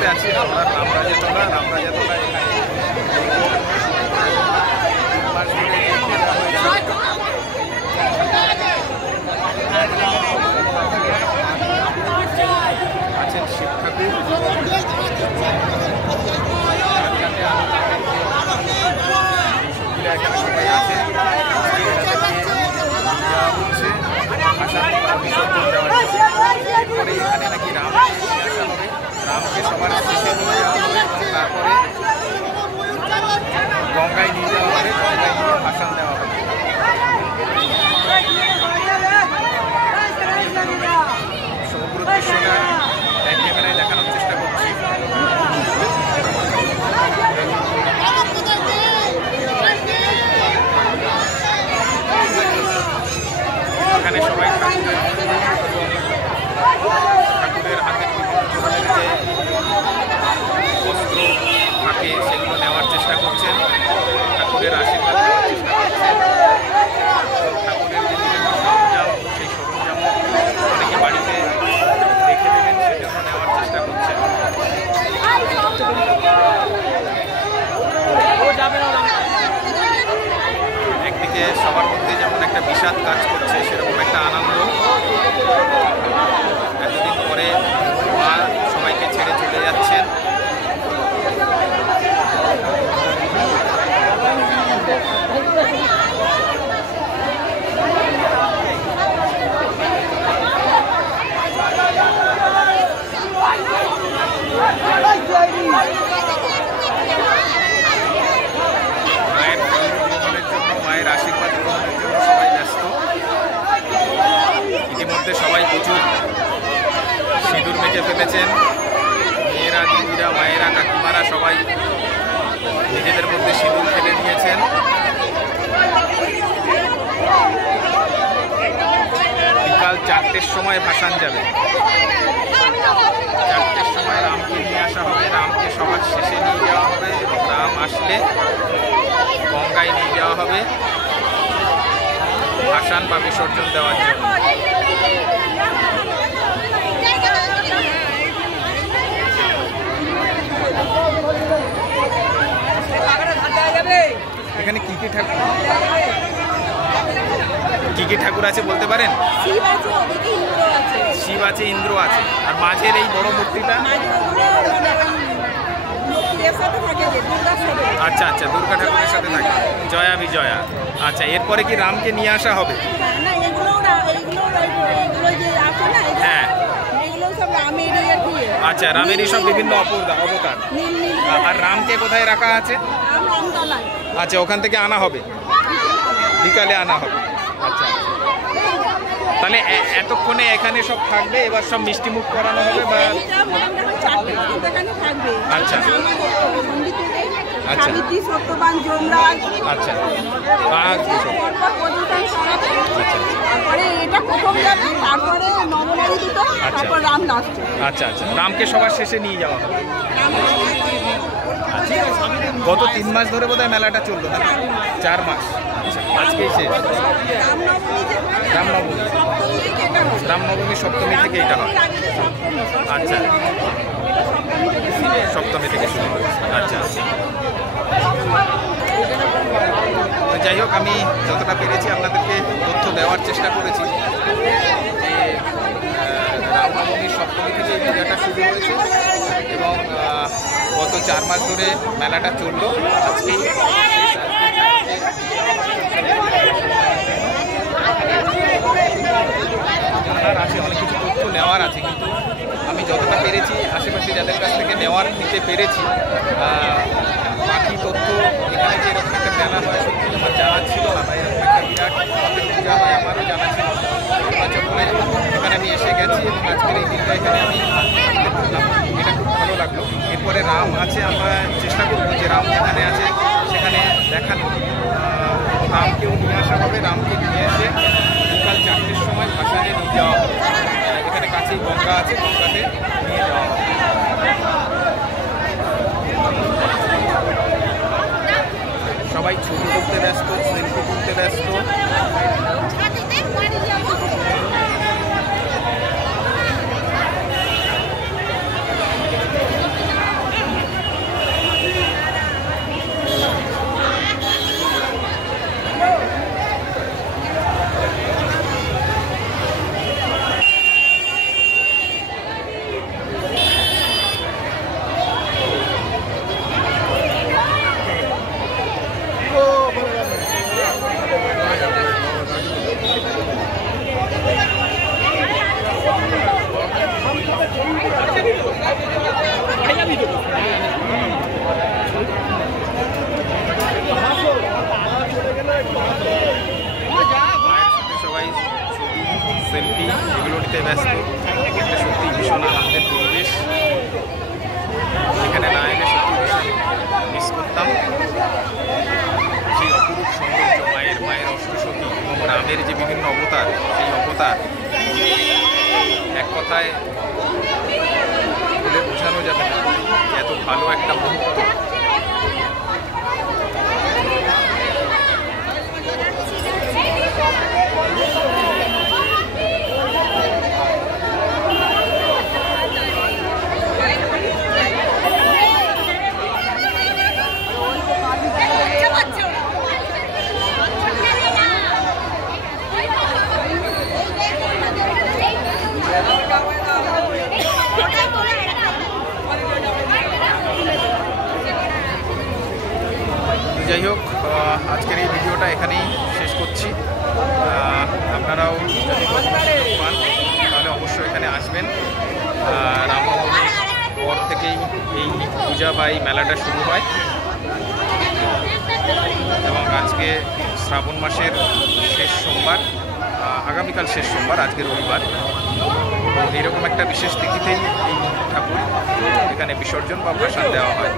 মুহূর্তে আছি আমরা রামরাজাতলা। রামরাজাতলা আছেন শিব ঠাকুর, এখানে সবাই আছে। হচ্ছে বিসর্জন দেওয়ার এরপরে এখানে নাকি রামকে নিয়ে আসা হবে, রামকে সবার শেষে নিয়ে যাওয়া হবে এবং তারপরে গঙ্গায় নিয়ে যাওয়া হবে, গঙ্গায় নিয়ে ভাসান দেওয়া হবে। সমগ্র দৃশ্যটা ব্যাক ক্যামেরায় দেখানোর চেষ্টা করছি। এখানে সবাই ঠাকুরের হাতে বিভিন্ন ধরনের যে বস্ত্র থাকে সেগুলো নেওয়ার চেষ্টা করছেন, ঠাকুরের আশীর্বাদ নেওয়ার চেষ্টা করছেন। ঠাকুরের যে বিভিন্ন সরঞ্জাম সেই সরঞ্জাম অনেকে বাড়িতে রেখে দেবেন, সেজন্য নেওয়ার চেষ্টা করছেন। একদিকে সবার মধ্যে যেমন একটা বিষাদ কাজ করছে, সেরকম একটা আনন্দ। এতদিন পরে মা সবাইকে ছেড়ে চলে যাচ্ছেন। মায়ের আশীর্বাদ গ্রহণের জন্য সবাই ব্যস্ত। ইতিমধ্যে সবাই প্রচুর সিঁদুর মেখে ফেলেছেন। মেয়েরা, দিদিরা, মায়েরা, কাকিমারা সবাই নিজেদের মধ্যে সিঁদুর ফেলে নিয়েছেন। বিকাল 4টের সময় ভাসান যাবে। 4টের সময় রামকে নিয়ে আসা হবে, রামকে সবার শেষে নিয়ে যাওয়া হবে এবং রাম আসলে গঙ্গায় নিয়ে যাওয়া হবে ভাসান বা বিসর্জন দেওয়ার জন্য। এখানে কি কি ঠাকুর আছে বলতে পারেন? শিব আছে, ইন্দ্র আছে, আর মাঝের এই বড় মূর্তিটা আচ্ছা আচ্ছা দুর্গা ঠাকুরের সাথে থাকে, জয়া বিজয়া। আচ্ছা, এরপরে কি রামকে নিয়ে আসা হবে? হ্যাঁ, আচ্ছা, রামেরই সব বিভিন্ন অবতার। আর রামকে কোথায় রাখা আছে? আচ্ছা, ওখান থেকে আনা হবে, বিকালে আনা হবে। আচ্ছা, তাহলে এতক্ষণে এখানে সব থাকবে, এবার সব মিষ্টি মুখ করানো হবে বা আচ্ছা আচ্ছা আচ্ছা আচ্ছা আচ্ছা রামকে সবার শেষে নিয়ে যাওয়া হবে। আচ্ছা, গত 3 মাস ধরে বোধহয় মেলাটা চললো না? 4 মাস। আচ্ছা, আজকেই শেষ। রামনবমী সপ্তমী থেকে এটা হয়। আচ্ছা, সপ্তমী থেকে শুরু হয়। আচ্ছা, যাই হোক, আমি যতটা পেরেছি আপনাদেরকে তথ্য দেওয়ার চেষ্টা করেছি যে রামনবমীর সপ্তমী থেকে এই পূজাটা শুরু হয়েছে এবং গত 4 মাস ধরে মেলাটা চললো। আজকেই জানার আছে, অনেক কিছু তথ্য নেওয়ার আছে, কিন্তু আমি যতটা পেরেছি আশেপাশে যাদের কাছ থেকে নিতে পেরেছি বাকি তথ্য। এখানে যে এরকম একটা মেলা হয় সত্যি আমার জানা ছিল না, বা এরকম একটা বিরাট পূজা হয় আমারও জানা ছিল না। বলে এখানে আমি এসে গেছি এবং আজকের এই দিনটা এখানে আমি থাকতে পারলাম, এটা খুব ভালো লাগলো। এরপরে রাম আছে, আমরা চেষ্টা করবো যে রাম যেখানে আছে সেখানে দেখানো, রামকেও নিয়ে আসা হবে। রামকে নিয়ে এসে বিকাল 4টের সময় ভাসানে নিয়ে যাওয়া হবে। এখানে কাছেই গঙ্গা আছে, গঙ্গাতে নিয়ে যাওয়া হবে। সবাই ছবি তুলতে ব্যস্ত, সেলফি তুলতে ব্যস্ত। নিতে ব্যস্ত। এটা সত্যি ভীষণ আনন্দের পরিবেশ, এখানে না এলে সত্যি ভীষণ মিস করতাম সেই অপরূপ সৌন্দর্য, মায়ের অষ্টসখী এবং রামের যে বিভিন্ন অবতার, সেই অবতার এক কথায় বলে বোঝানো যাবে না এত ভালো একটা মুহূর্ত। যাই হোক, আজকের এই ভিডিওটা এখানেই শেষ করছি। আপনারাও যদি সুযোগ পান তাহলে অবশ্যই এখানে আসবেন। রামনবমীর পর থেকেই এই পূজা বা এই মেলাটা শুরু হয় এবং আজকে শ্রাবণ মাসের শেষ সোমবার, আগামীকাল শেষ সোমবার, আজকে রবিবার। তো এইরকম একটা বিশেষ তিথিতেই এই ঠাকুর এখানে বিসর্জন বা ভাসান দেওয়া হয়।